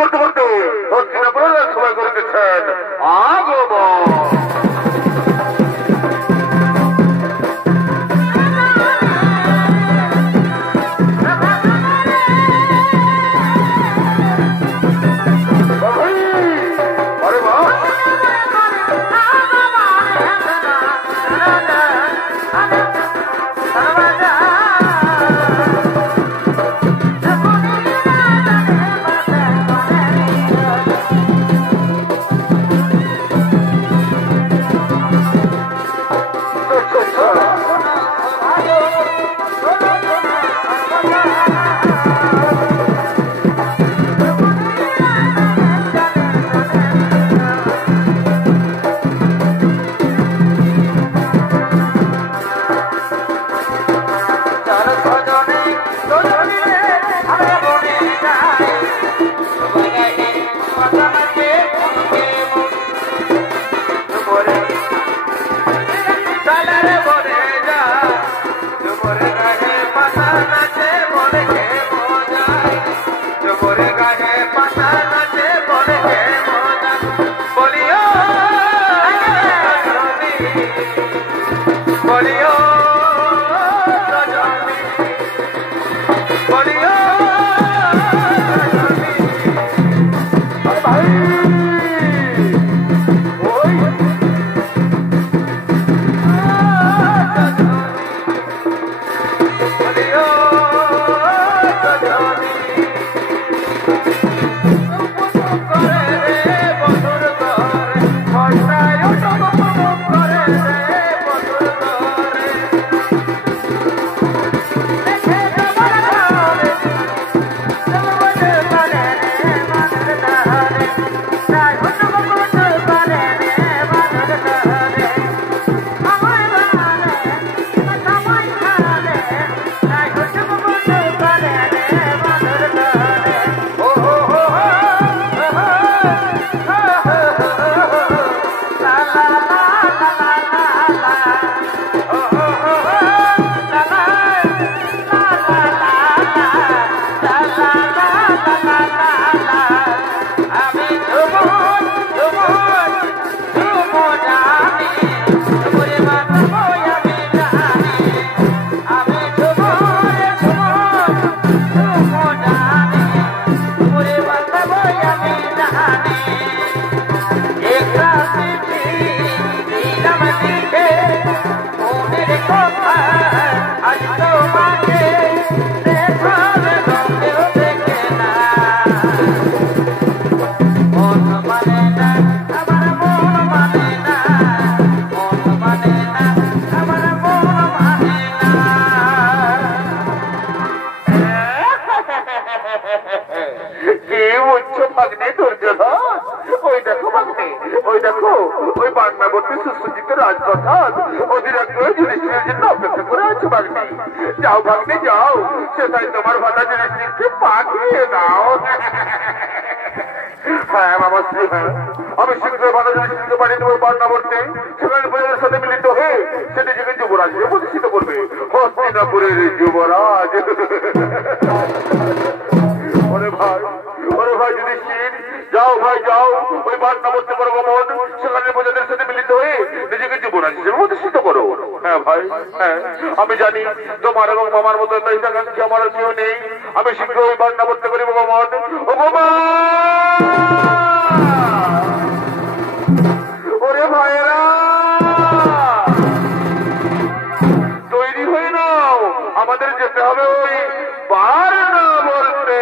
করতে করতে সবাই করে দিচ্ছেন আগমন। जाओ भागने जाओ সেটাই তোমার ভাতা জিনিসকে পাঠিয়ে দাও হ্যাঁ মামা শ্রী হ্যাঁ আমি শীঘ্র ভাতা জিনিসকে পাঠিয়ে দেবো পাটনাবর্তে সেখানে প্রজাদের সাথে মিলিত হয়ে সে নিজেকে যুবরাজ প্রতিষ্ঠিত করবে হস্তিনাপুরের যুবরাজ ওরে ভাই যুধিষ্ঠির যাও ভাই যাও ওই পাটনাবর্তে করো গমন সেখানে প্রজাদের সাথে মিলিত হয়ে নিজেকে যুবরাজ হিসেবে প্রতিষ্ঠিত করো হ্যাঁ ভাই হ্যাঁ আমি জানি তোমার এবং মামার মতো হিতাকাঙ্ক্ষী আমার কেউ নেই আমি শীঘ্র ওই পাটনাবর্তে করি ভগবান ও বাবা ওরে ভাইয়েরা তৈরি হয়ে নাও আমাদের যেতে হবে ওই পাটনাবর্তে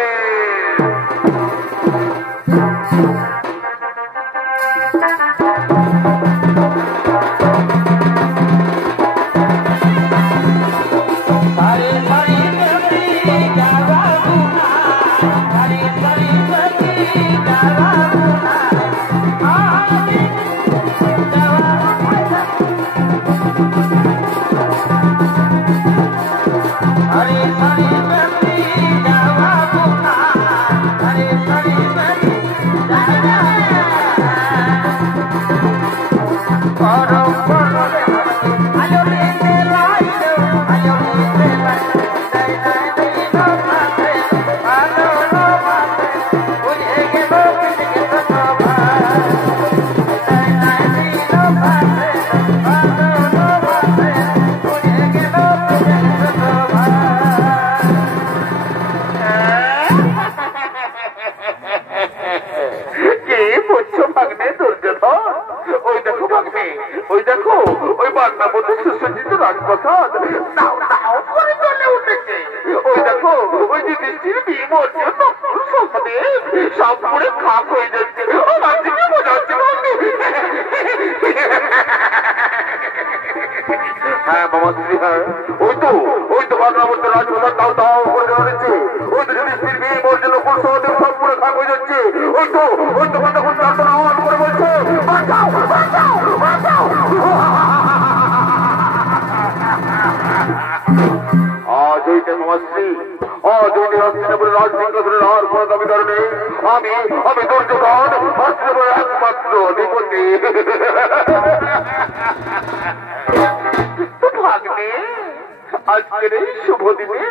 আজকের এই শুভ দিনে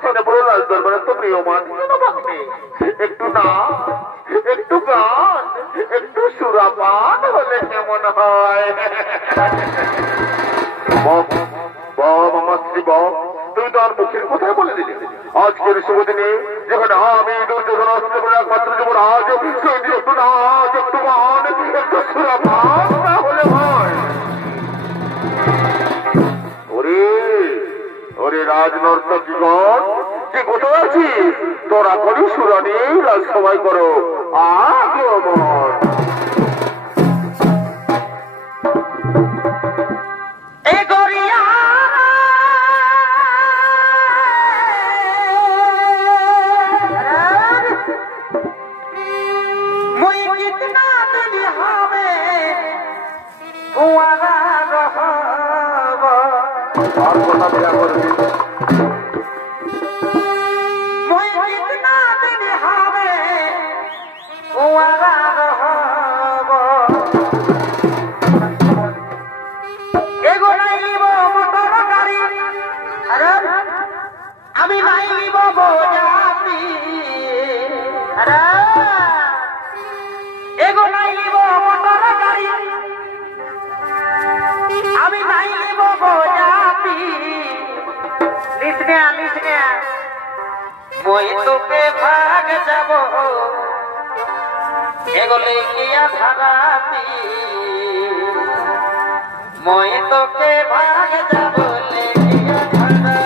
হস্তিনাপুর রাজদরবারে তো প্রিয় মান কেন ভাগ্নে একটু না একটু গান একটু সুরাপান হলে কেমন হয়? আমার স্ত্রী তুমি তো আর মুখের কোথায় বলে দিলে আজকের শুভ দিনে যেখানে আমি দুর্যোধন একমাত্র যুবরাজ সেই দিন একটু নাচ একটু গান একটু সুরাপান না হলে হয়? ওরে ওরে রাজনর্তকীগণ যে কোথায় আছিস তোরা করি সুরানি রাজসভায় করো আগমন। আমি নাই বাবি এগো নাই মোটর গাড়ি আমি নাই বাবি লিসনে মই তোকে ভাগ যাব এগো লেগিয়া ধারাতি মই তোকে ভাগ যাব লেগিয়া ধারা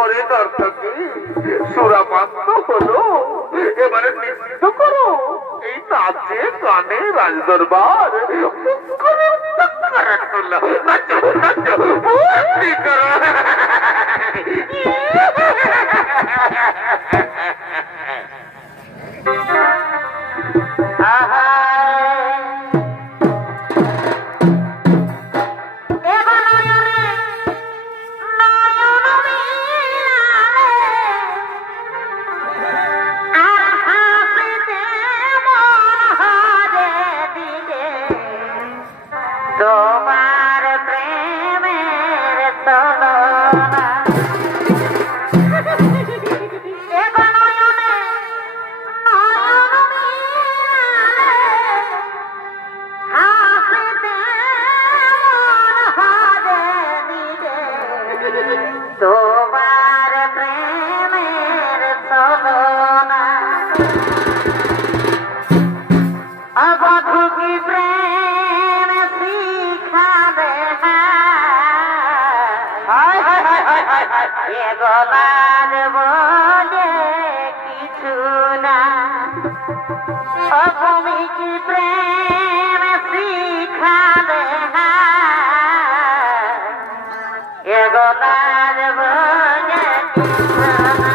ওরে দর্শকে সুরাপান্ত হলো, এবারে নৃত্য করো। এই নাচে গানে রাজদরবার নাচো নাচো ভর্তি করো। তোমার প্রেমের তলনা তোমার প্রেমের তলনা অবধূ কি প্রেম শিখাবে গলার বলে কিছু না তুমি কি প্রেম শিখাবে গলার বলে কিছু না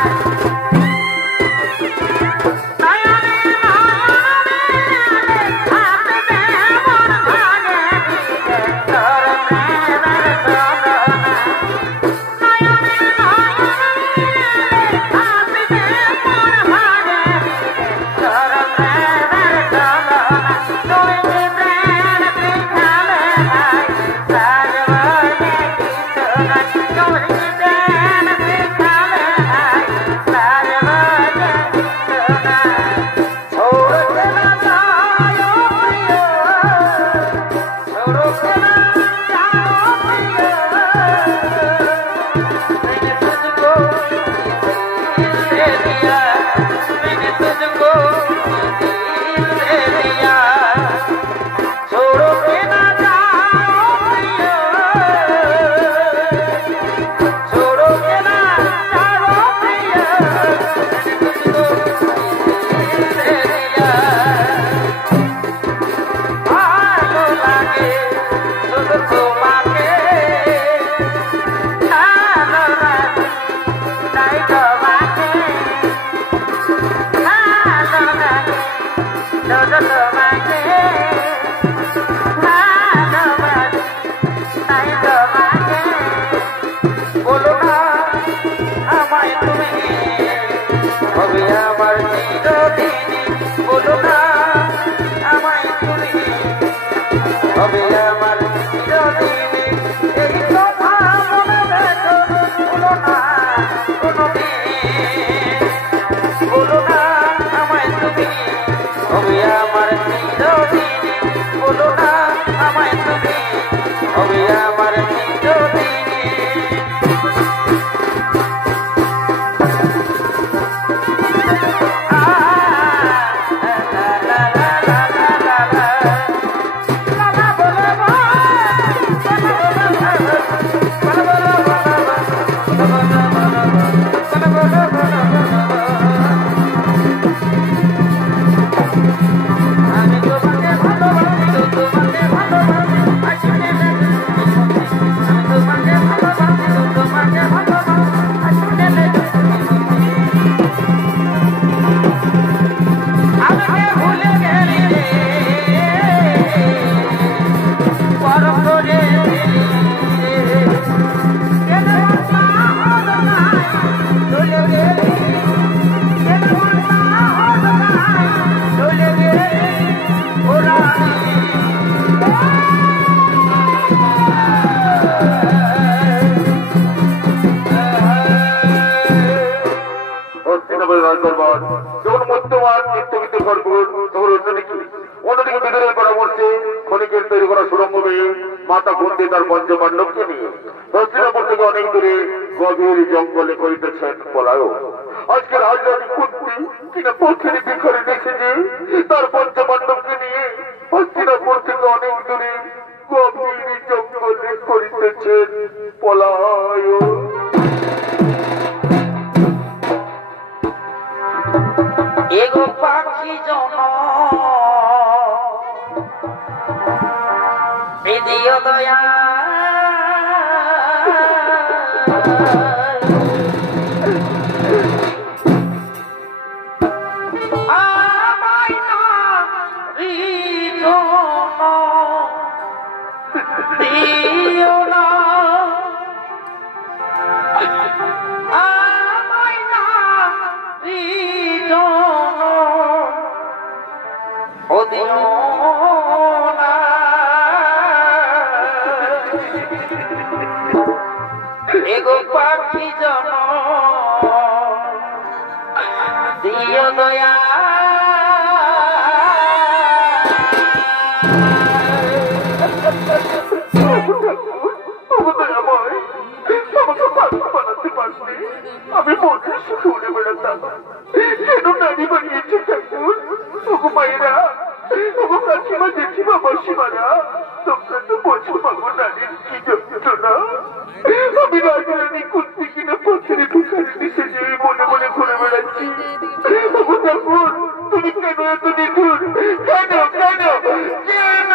যখন মধ্যমান নৃত্যগীতে ভরপুর তখন অন্যদিকে বিদুরের পরামর্শে ক্ষণিকের তৈরি করা সুরঙ্গ বেয়ে মাতা গুন্দে তার পঞ্চপাণ্ডবকে নিয়ে হস্তিনাপুর থেকে অনেক দূরে গভীর জঙ্গলে করিতেছেন পলায়ন। আজকে রাজধানী কুন্তি কিনা পথের ভিখারে দেখেছে তার পঞ্চপাণ্ডবকে নিয়ে হস্তিনাপুর থেকে অনেক দূরে গভীর জঙ্গলে করিতেছেন পলায়ন। দিও দয়া আমায় না দিও না আমায় না দিও ও দিও না এগো পাখি জন দিও দয়া আমি মনে শুনে বেড়াতাম কেন নারী বানিয়েছে ঠাকুর ওগো মায়েরা ওগো কাকিমা জেঠিমা মাসিমারা তোমরা তো বোঝো বাবু নারীর কি যন্ত্রণা আমি রাজরানী করতে কিনা পথের ভিখারি দিছে যে মনে মনে ঘুরে বেড়াচ্ছি ওগো ঠাকুর তুমি কেন এত নিঠুর কেন কেন কেন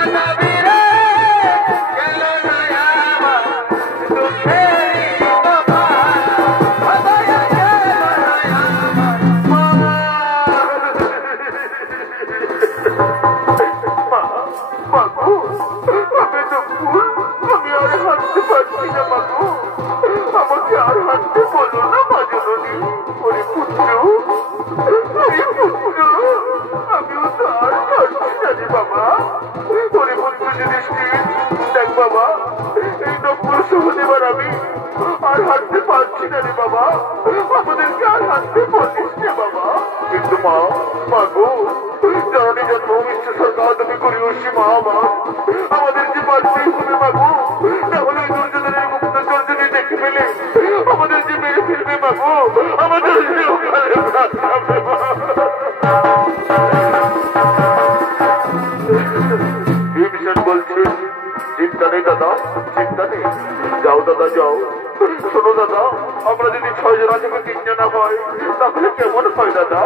Canta, আমি তো ভুল, আমি আর হাঁটতে পারছি না মাগো, আমাকে আর হাঁটতে বলো না মা জননী। ওরে পুত্র, ওরে পুত্র, আমিও তো আর পারছি না রে বাবা। ওরে পুত্র যুধিষ্ঠির, দেখ বাবা, এই নকুল সহদেবার আমি আর হাঁটতে পারছি না রে বাবা, আমাদেরকে আর হাঁটতে বলিস রে বাবা। কিন্তু মা, মাগো, জননী জন্মভূমিষ্ঠ সরকার তুমি করিওসি মা আমার, আমাদের যে পারতেই হবে মাগো, তাহলে ওই দুর্যোধনের গুপ্তচর যদি দেখে ফেলে আমাদের যে মেরে ফেলবে মাগো, আমাদের যে ওখানে প্রাণ যাবে মা। ভীমসেন বলছে, চিন্তা নেই দাদা, চিন্তা নেই, যাও দাদা যাও। শোনো দাদা, আমরা যদি 6 জনা থেকে 3 জনা হয় তাহলে কেমন হয় দাদা?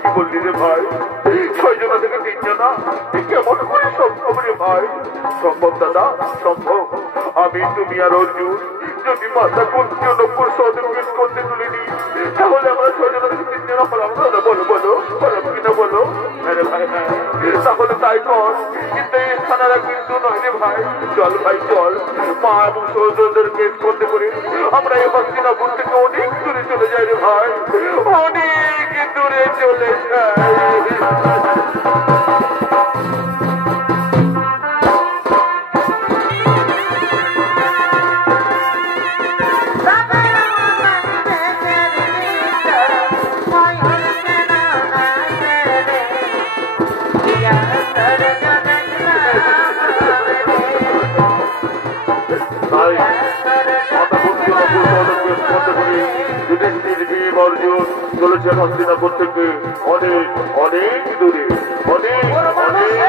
কি বললি রে ভাই? 6 জনা থেকে 3 জনা কেমন করে সম্ভব রে ভাই? সম্ভব দাদা, সম্ভব। আমি, তুমি আর অর্জুন যদি মাথা করতে নব্বর সহদেবকে করতে তুলে নিই তাহলে আমরা 6 জনা থেকে 3 জনা হলাম দাদা। বলো বলো, হলাম কিনা বলো? আরে ভাই হ্যাঁ, তাহলে তাই কর, কিন্তু এই স্থানারা কিন্তু নয় রে ভাই। চল ভাই চল, মা এবং সহোদরদেরকে করতে করে আমরা এই হস্তিনাপুর থেকে অনেক দূরে চলে যাই রে ভাই, অনেক দূরে চলে যাই। চলেছেন হস্তিনাপুর থেকে অনেক অনেক দূরে, অনেক অনেক।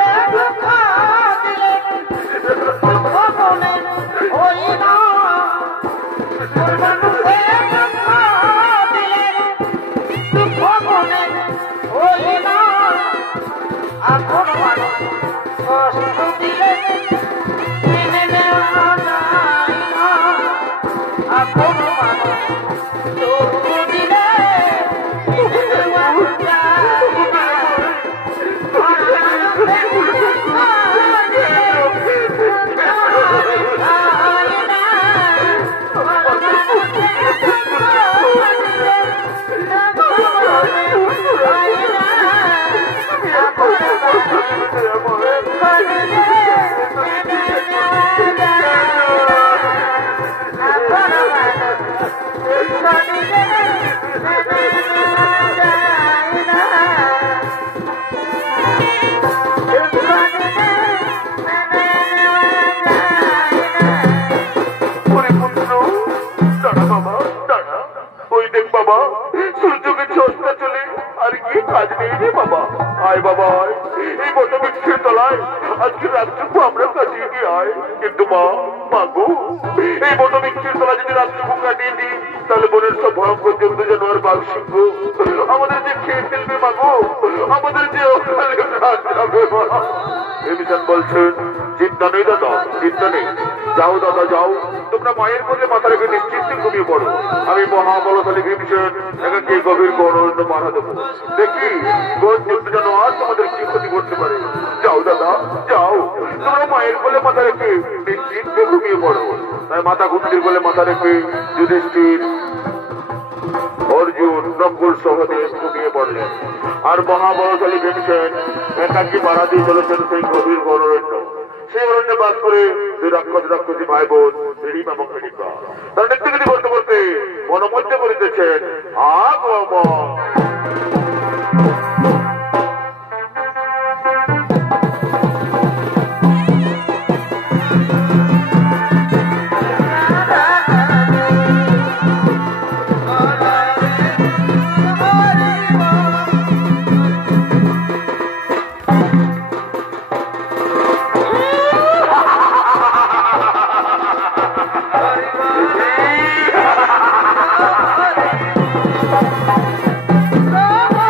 কিন্তু মা, মাগো, এই বটবৃক্ষের তলা যদি রাত্রিভূ কাটিয়ে দিই তাহলে বনের সব ভয়ঙ্কর জন্তু জানোয়ার বাঘ সিংহ আমাদের যে খেয়ে ফেলবে মাগো, আমাদের যে ওখানে প্রাণ যাবে মা। ভীমসেন বলছেন, চিন্তা নেই দাদা, চিন্তা নেই, যাও দাদা যাও, তোমরা মায়ের কোলে মাথা রেখে নিশ্চিন্তে ঘুমিয়ে পড়ো। আমি মহাবলশালী ভীমসেন এখানে গভীর গণরণ্য মারা দেবো, দেখি কোন জন্তু জানোয়ার তোমাদের কি ক্ষতি করতে পারে। যাও দাদা যাও, তোমরা মায়ের কোলে মাথা রেখে নিশ্চিন্তে ঘুমিয়ে পড়ো। তাই মাতা কুন্তির কোলে মাথা রেখে যুধিষ্ঠির, অর্জুন, নকুল সহদেব ঘুমিয়ে পড়লেন। আর মহাবলশালী ভীমসেন একাকি মারা দিয়ে চলেছেন সেই গভীর গণরণ্য। সেই অরণ্যে বাস করে দুই রাক্ষসী ভাই বোন রিম এবং রেণিকা তারা নৃত্যগীতি করতে করতে মনোমধ্য করিতেছেন আগমন। Oh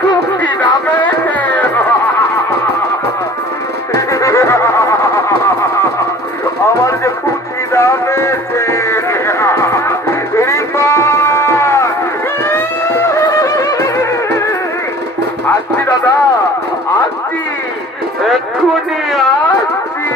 খুব খিদা পেয়েছে। আমার যে খুব খিদা পেয়েছে। আসছি দাদা, আসছি, এক্ষুনি আসছি।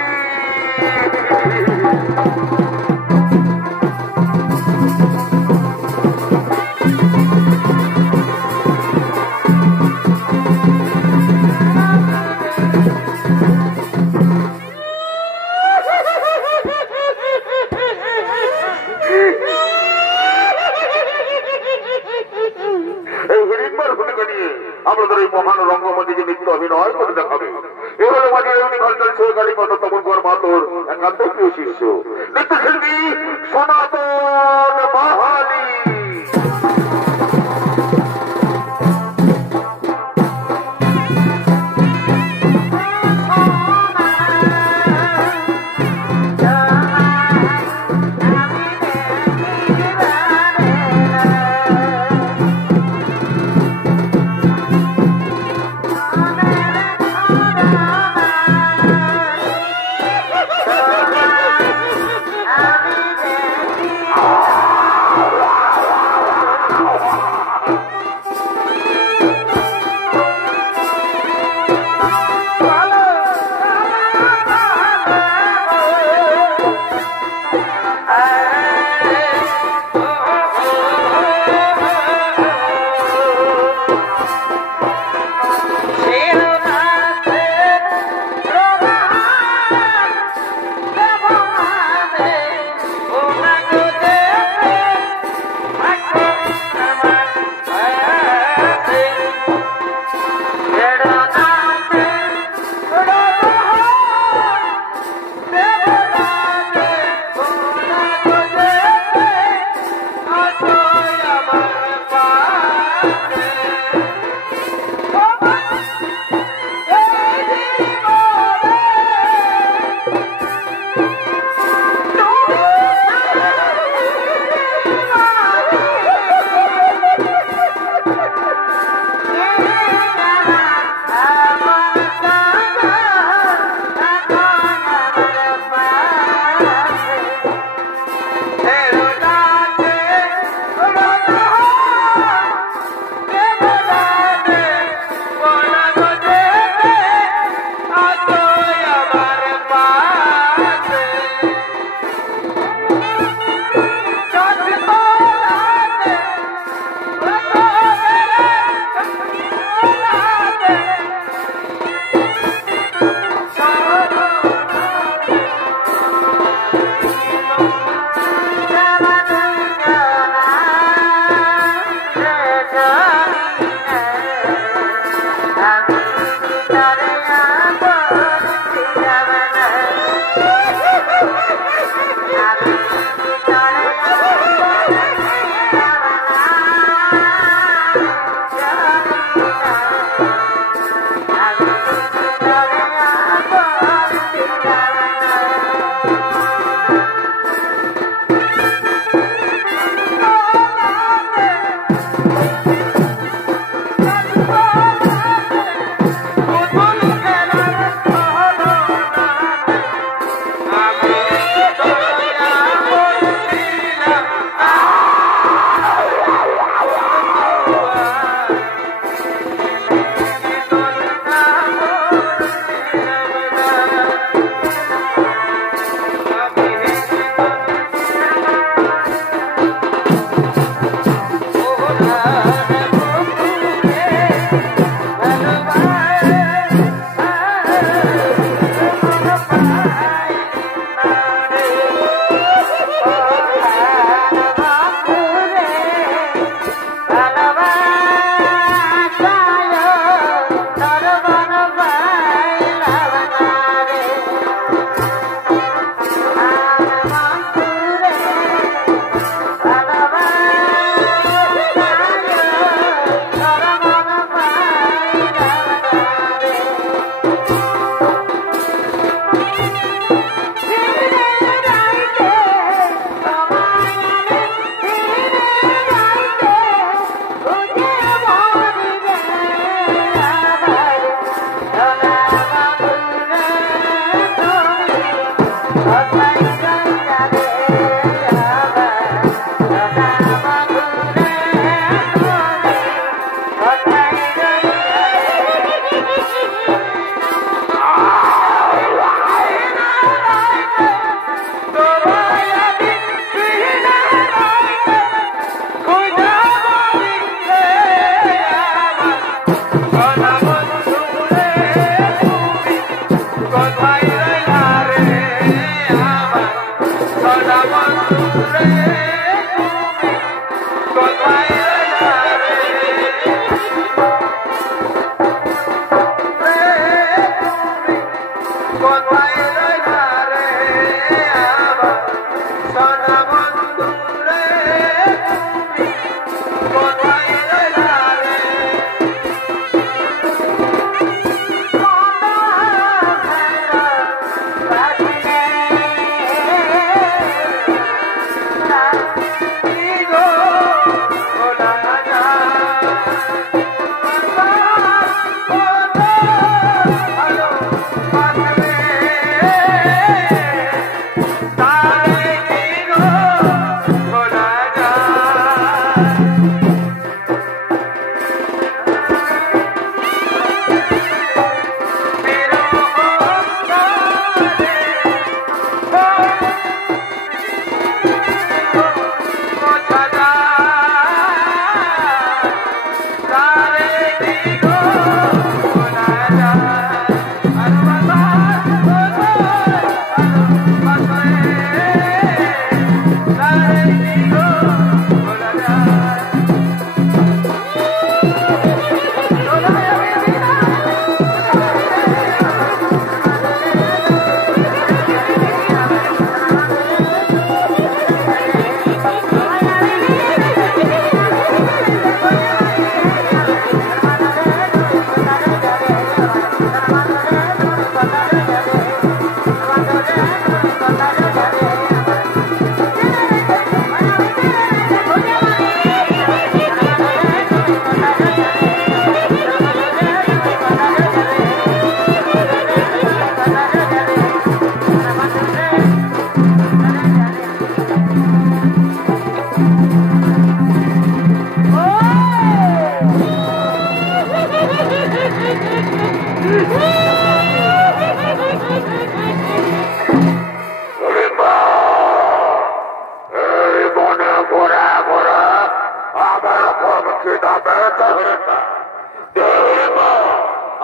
আমাদের এই মহান রঙ্গমঞ্চে নৃত্য অভিনয় করে দেখাবে। এবারে মাঝে ইউনিভার্সাল সহকারী কত তপন কুমার মাতোর একান্ত প্রিয় শিষ্য নৃত্যশিল্পী সনাতন বাহালি।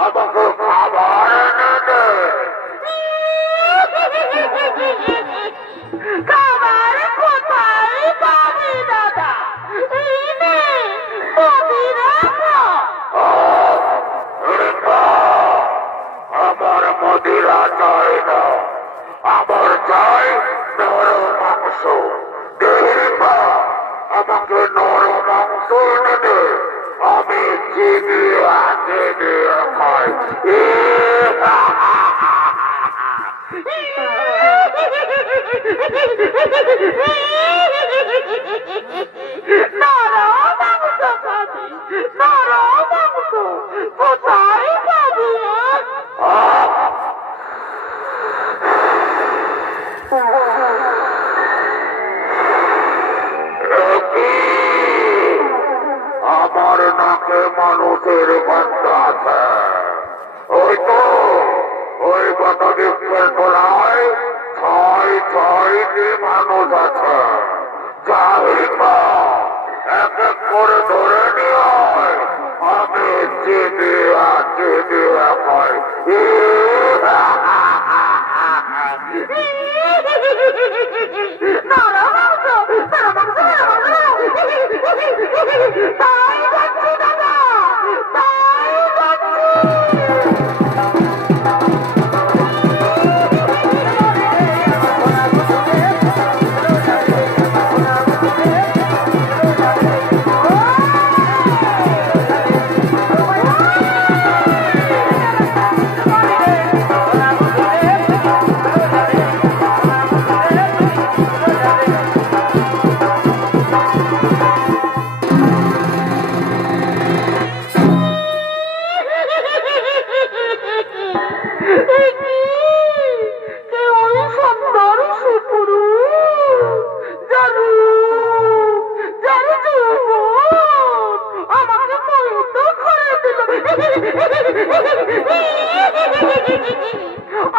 আমাকে খাবার এনে দে। খাবার কোথায় পাবি দাদা? এই নে, ওদি রাখো। আমার মদিরা চাই না, আমার চাই নরম মাংস। দেবা আমাকে নরম মাংস এনে দে, আমি চিবিয়ে চিবিয়ে খাই। নরম মাংস খাবি, নরম মাংস কোথায় পাবি? আমার নাকে মানুষের গন্ধ আছে। ওই তো ওই বটবৃক্ষের তলায় ছয়টি মানুষ আছে। যাইবা এক এক করে ধরে নিয়ে আমি চিবিয়া চিবিয়া খাই। নরম মাংস, নরম মাংস, তাই যাচ্ছি দাদা, তাই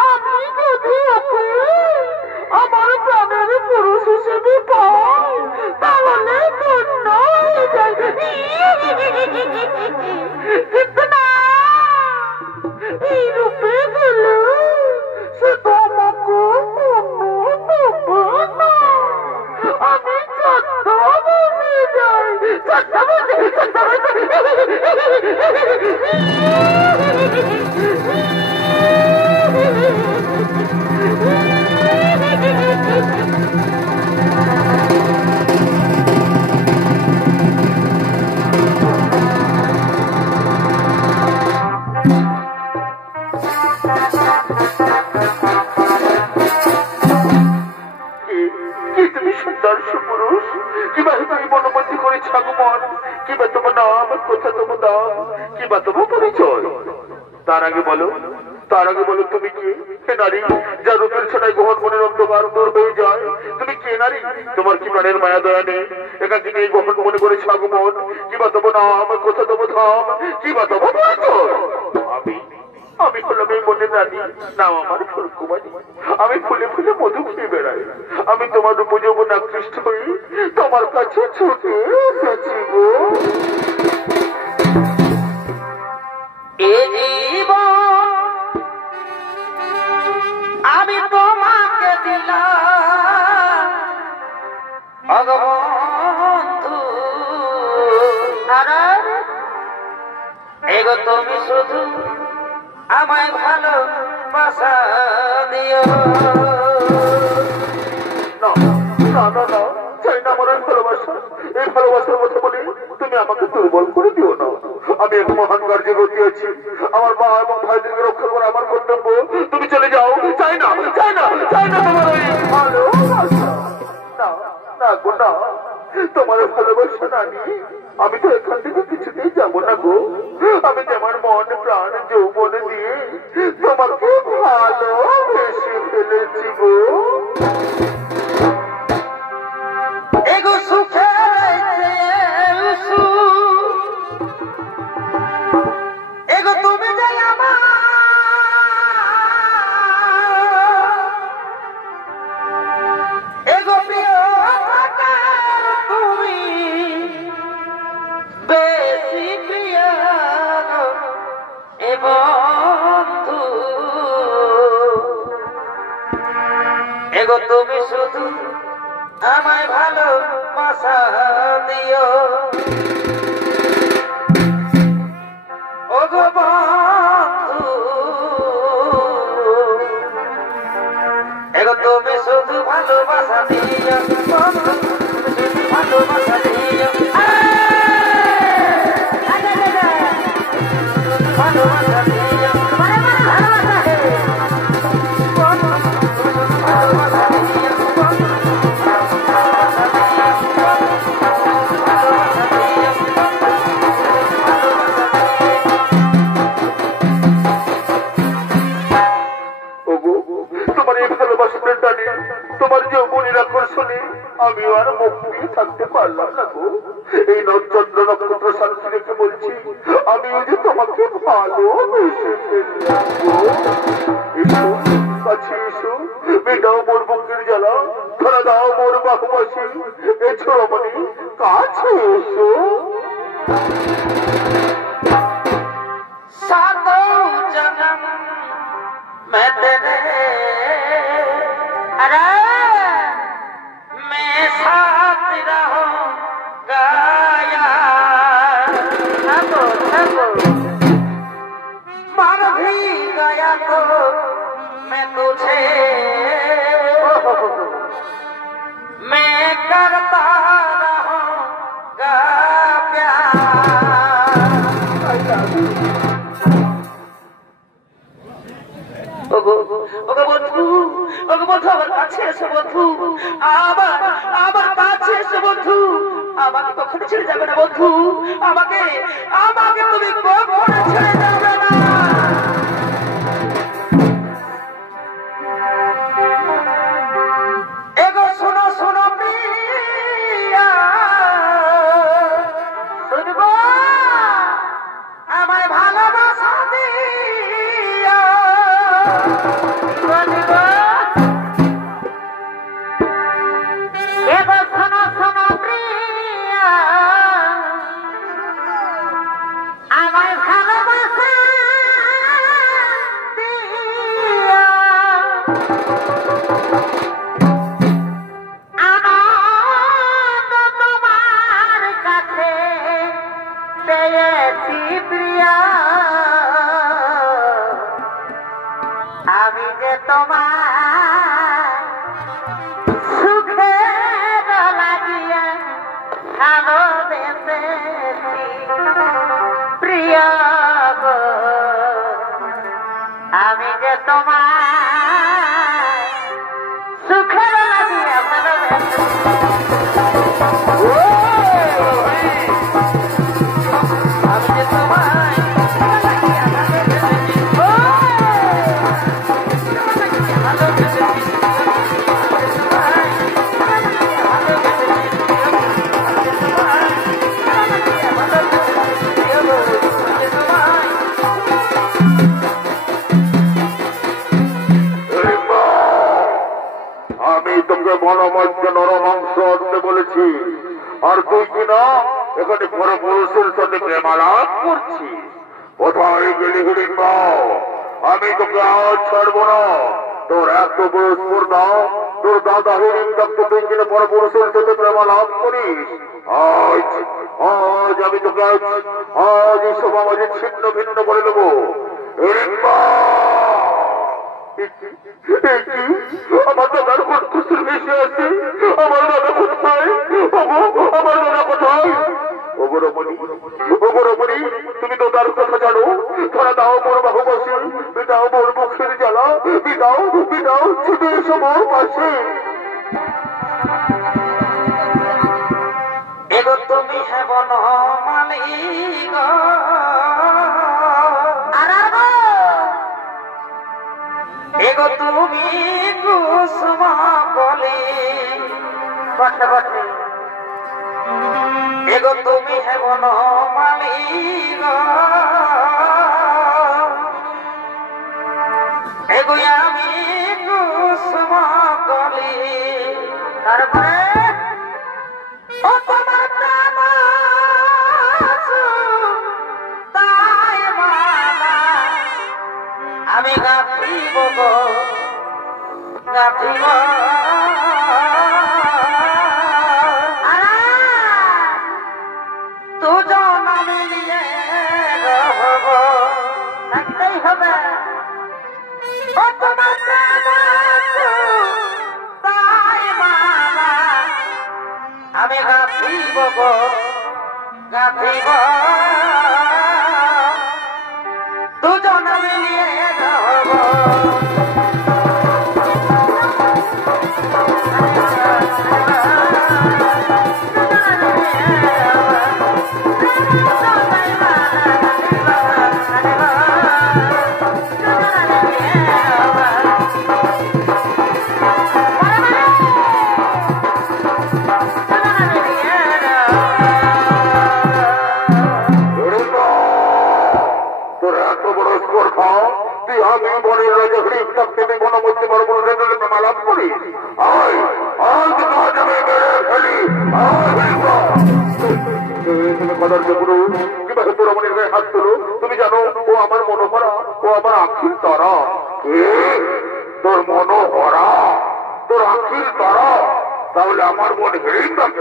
আমি যদি ওকে আমার প্রাণের পুরুষ হিসেবে পাই তাহলে ধন্য হয়ে যায়। কিন্তু না, এই রূপে গেলে সে তো আমাকে আমি চন্দ্র বসে যাই, তুমি সুন্দর সুপুরুষ, কিবা তুমি মনোমন্ত্রী করে ছাগমন, কিবা তোমার নাম, কোথা তোমার দাম, কিবা তোমার পরিচয়? তার আগে বলো তুমি কে? হে নারী, যা রূপের ছটায় গ্রহণ মনের অন্ধকার দূর হয়ে যায়, তুমি কে নারী? তোমার কি প্রাণের মায়া দয়া নেই? একাকি নেই গ্রহণ মনে করে ছাগমন, কিবা তোমার নাম, কোথা তোমার ধাম, কিবা তোমার পরিচয়? আমি হলাম এই মনের রানী, নাম আমার ফুলকুমারী। আমি ফুলে ফুলে মধু খেয়ে বেড়াই। আমি তোমার উপযৌবন আকৃষ্ট হই, তোমার কাছে ছুটে এসেছি গো। এ জীবন আমি তোমাকে দিলাম ভগবন্ধু, এগো তুমি শুধু আমায় ভালোবাসা দিও। না না না না, চাই না আমার ভালোবাসা। এই ভালোবাসার কথা বলে তুমি আমাকে দুর্বল করে দিও না। আমি এক মহান কার্যে গতিয়েছি, আমার মা এবং ভাইদেরকে রক্ষা করা আমার কর্তব্য। তুমি চলে যাও, চাই না চাই না চাই না তোমার ওই ভালোবাসা। না না গো না, তোমার ভালোবাসা না নিয়ে আমি তো এখান থেকে কিছুতেই যাবো না গো। আমি তোমার মন প্রাণ যৌবন দিয়ে তোমাকে ভালোবেসে ফেলেছি গো। এগো সুখের এগো তুমি যাই আমার বন্ধু এগো তুমি শুধু আমায় ভালোবাসা দিও ওগো বন্ধু এগো তুমি শুধু ভালোবাসা দিও বন্ধু ভালোবাসা দিও ভালোবাসা দিও ভালোবাসা তোমার যৌবনের আকর্ষণে আমি আর মুক্তি থাকতে পারলাম না গো। এই নক্ষত্র নক্ষত্র সাক্ষী রেখে বলছি আমিও যে তোমাকে ভালোবেসে ফেললাম গো। এসো কাছে এসো, মেটাও মোর বুকের জ্বালা, ধরা দাও মোর বাহুবাসী। এসো রমণী কাছে এসো। सातों जन्म मैं तेरे अरे मैं साथ रहूंगा यार मर भी गया तो मैं तुझे मैं करता रहूंगा प्यार বন্ধু আমার কাছে এসো বন্ধু আমার কাছে এসো বন্ধু আমাকে কখনো ছেড়ে যাবে না বন্ধু আমাকে তুমি কখনো ছেড়ে যাবে না এগো শোনো শোনো প্রিয়া শুনবো আমায় ভালোবাসা দিয়া এগো শোনো শোনো প্রিয়া আমায় ভালোবাসা দিয়া আনন্দ তোমার কাছে পেয়েছি প্রিয়া আমি যে তোমার সুখের লাগিয়া ভালোবেসেছি প্রিয় গো আমি যে তোমার সুখের লাগিয়া ভালোবেসেছি আমি যে তোমায় আমি তোকে মনোমজ্জ নরমাংস আনতে বলেছি, আর তুই কিনা এখানে বড় পুরুষের সাথে প্রেমালাপ করছি। কোথায় গেলি হিড়িম্বা? আমি তোকে আজ ছাড়বো না। তোর এত বড় স্পর্ধা, তোর দাদা হিড়িম্বাকে তুই কিনা বড় পুরুষের সাথে প্রেমালাপ করিস। আজ আমি তোকে আজ এই সব আমাদের ছিন্ন ভিন্ন করে দেবো। হিড়িম্বা আমার দাদার খুশি ভেসে আছে। আমার দাদা কোথায়? আমার দাদা কোথায়? ওগরমণি তুমি তো তার কথা জানো। ধরা দাও মোর বাহুবাসী, বিদাও মোর মুখের জ্বালা, বিদাও বিদাও ছুটে এসো মোর পাশে। এগো তুমি হে বনমালী গো এগো তুমি কুসুম কলি এগো তুমি হে বনমালী গো এগো আমি কুসুম কলি তারপরে ও তোমার প্রেম তাই মালা আমি গাঁথিব গো গাঁথিব দুজন মিলিয়ে রহব থাকতেই হবে ও তোমার তাই মালা আমি গাঁথিব গো গাঁথিব দুজন মিলিয়ে রহব তুমি জানো ও আমার মনোহরা ও আমার আখির তারা তোর মনোহরা তোর আখির তারা তাহলে আমার মন হেরেই থাকে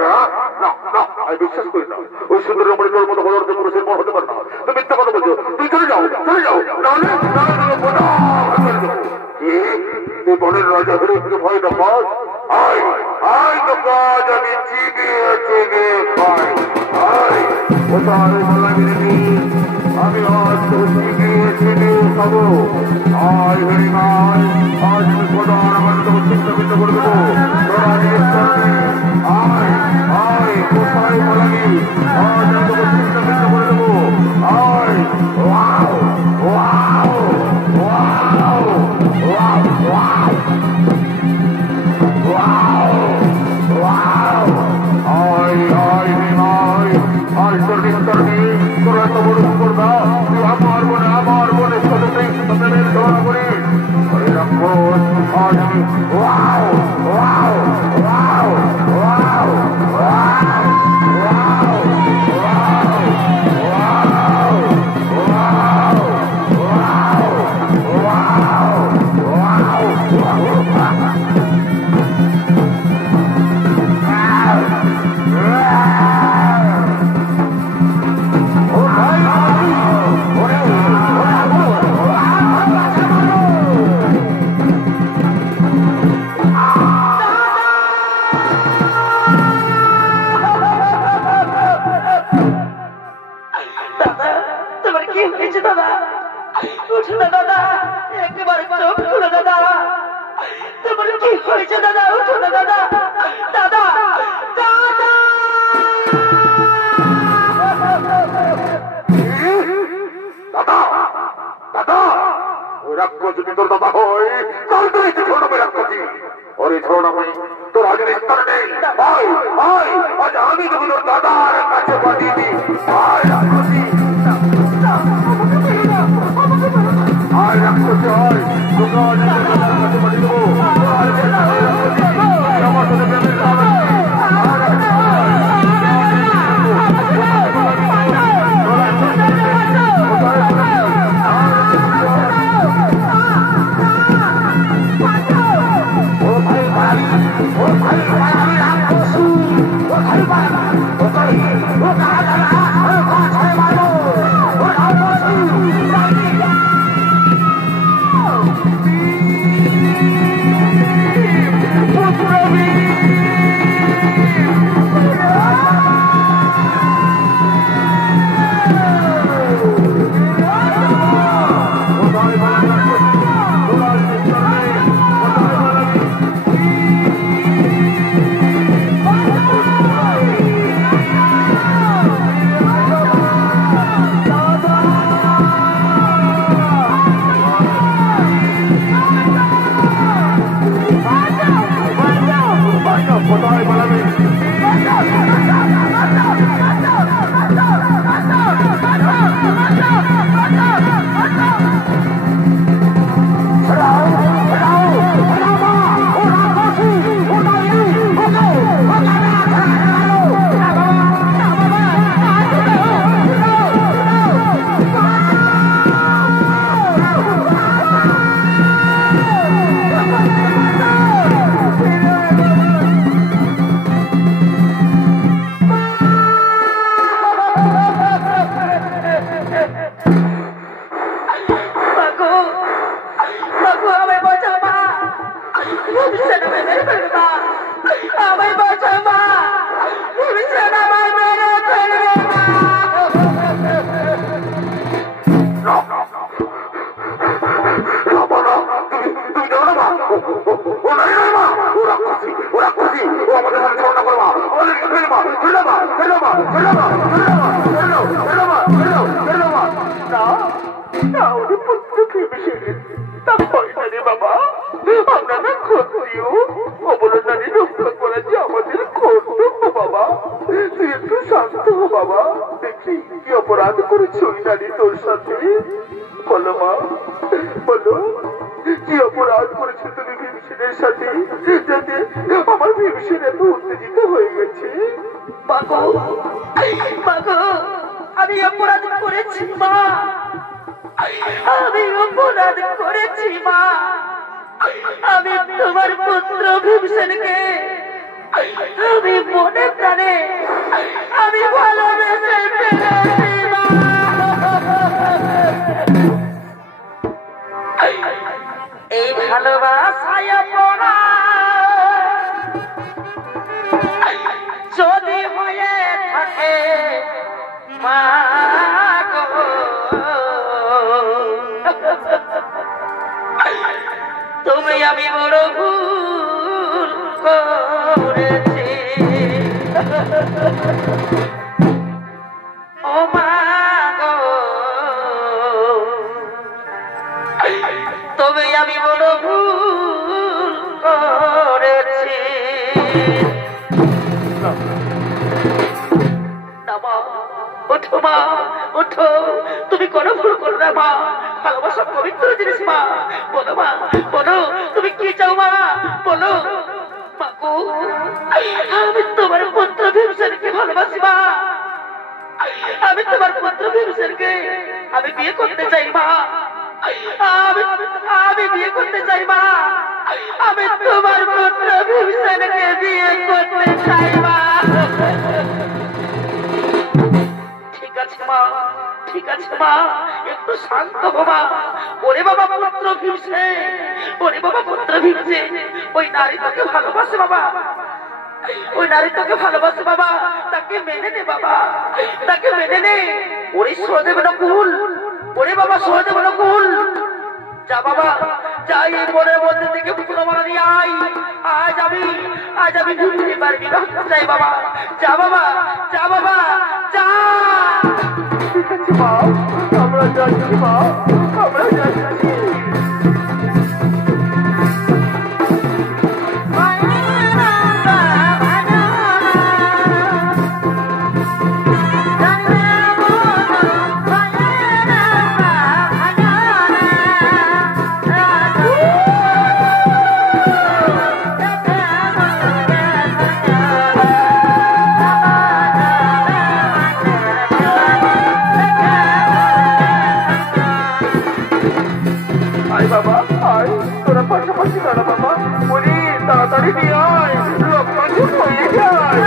না না আমি বিশ্বাস করি না ওই সুন্দর রমণী তোর মতো বড় পুরুষের মন হতে পারে না তুমি মিথ্যা কথা বলছো তুই চলে যাও নাহলে তুই বনের রাজা হেরে ভয় না পাস আয় আয় তো কাজ আমি চিবিয়ে চিবিয়ে খাই আয় কোথায় বলা বিরোধী আমি আজ তো চিবিয়ে চিবিয়ে খাবো আয় হেরি মায় আজ আমি প্রধান আমার তো চিন্তাবিত করে দেবো তোরা আয় আয় কোথায় বলাবি আজ আমি তোকে চিন্তাবিত করে দেবো আয় wow wow wow wow wow আমার মনে সাথে ধরা করে wow wow wow wow Oh, ভীষণ মেরে ফেলবে মা, আমায় বাঁচাও মা, ভীষণ আমায় মেরে ফেলবে মা। অপরাধ করেছি ওই নারী তোর সাথে? বলো মা, বলো কি অপরাধ করেছো তুমি ভীমসেনের সাথে, যাতে আমার ভীমসেন এত উত্তেজিত হয়ে গেছে? মাগো, মাগো, আমি অপরাধ করেছি মা, আমি অপরাধ করেছি মা। আমি তোমার পুত্র ভীমসেনকে আমি মনে প্রাণে আমি ভালোবেসে ফেলেছি মা। এই ভালোবাসায় পড়া যদি হয়ে থাকে মা গো, তুমি আমি বড় ভুল করেছি ও মা গো, তুমি আমি বড় ভুল করেছি। ওঠো মা, ওঠো, তুমি কোনো ভুল করো না মা, ভালোবাসা পবিত্র জিনিস মা। বলো মা, বলো তুমি কি চাও মা, বলো। মাগো, আমি তোমার পুত্র ভীমসেনকে ভালোবাসি মা, আমি তোমার পুত্র ভীমসেনকে আমি বিয়ে করতে চাই মা, আমি বিয়ে করতে চাই মা, আমি তোমার পুত্র ভীমসেনকে বিয়ে করতে চাই মা। ঠিক আছে মা, ঠিক আছে মা, একটু শান্ত হো মা। ওরে বাবা পুত্র ভীমসেন, ওরে বাবা পুত্র ভীমসেন, ওই নারী তোকে ভালোবাসে বাবা, ওই নারী তোকে ভালোবাসে বাবা, তাকে মেনে নে বাবা, তাকে মেনে নে। ওরে সহদেব নকুল, ওরে বাবা সহদেব নকুল, যা বাবা যা, এই মনের মধ্যে থেকে পুত্রমালা নিয়ে আয়। আজ আমি এবার বিবাহ চাই বাবা, যা বাবা, যা বাবা, যা। ঠিক আছে মা, আমরা যাচ্ছি মা, আমরা যাচ্ছি। বাবা আয়, তোরা পাশাপাশি দাঁড়া বাবা, ওরে তাড়াতাড়ি নিয়ে আয়, রক্তাঞ্জ হয়ে যায়।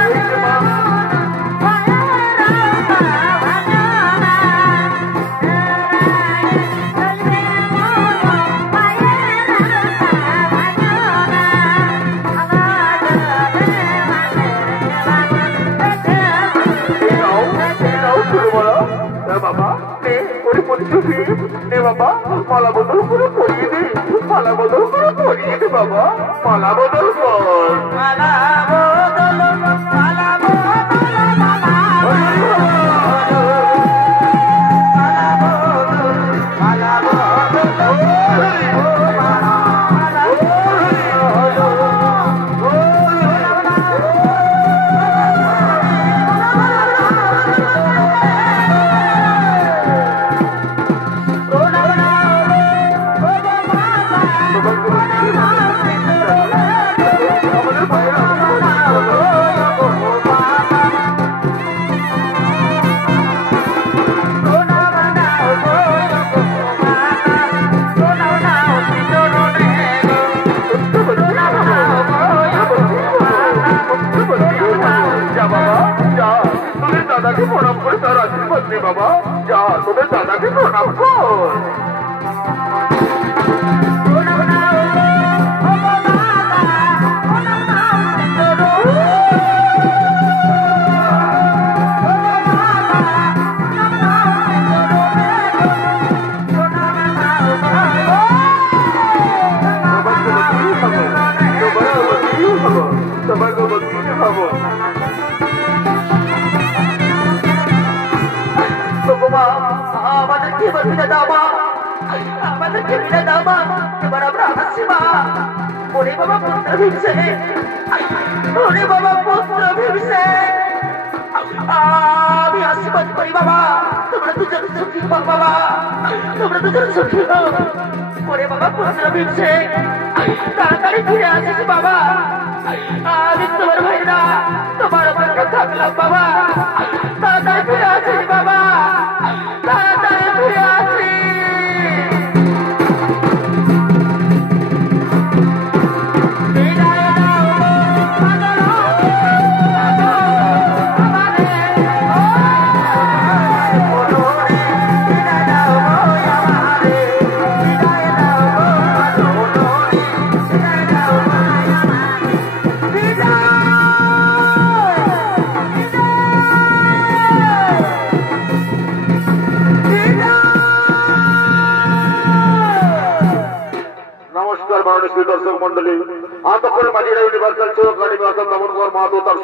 বাবা ওরে পরিচয় নে বাবা, মালা বদল করে পরিয়ে দে, মালা বদল করে পরিয়ে দে বাবা, মালা বদল কর, মালা বদল, মালা বদল, মালা দাদাকে প্রণাম করে তার আশীর্বাদ নে বাবা, যা তোদের দাদাকে প্রণাম কর। আমাদেরকে বিদায় দাও মা, এবার আমরা আসছি মা। ওরে বাবা পুত্র ভীমসে, ওরে বাবা পুত্র ভীমসে, আমি আশীর্বাদ করি বাবা, তোমরা দুজন সুখী হও বাবা, তোমরা দুজন সুখী হও। ওরে বাবা পুত্র ভীমসে, তাড়াতাড়ি ফিরে আসিস বাবা, আমি তোমার ভাইরা তোমার অপেক্ষা থাকলাম বাবা, তাড়াতাড়ি ফিরে আসিস বাবা, তাড়াতাড়ি ফিরে আসিস। নমস্কার মাননীয় দর্শক মন্ডলী, আতকের মাঝিরা ইউনিভার্সাল চৌক গাড়ি দমন কর মাহাতো তার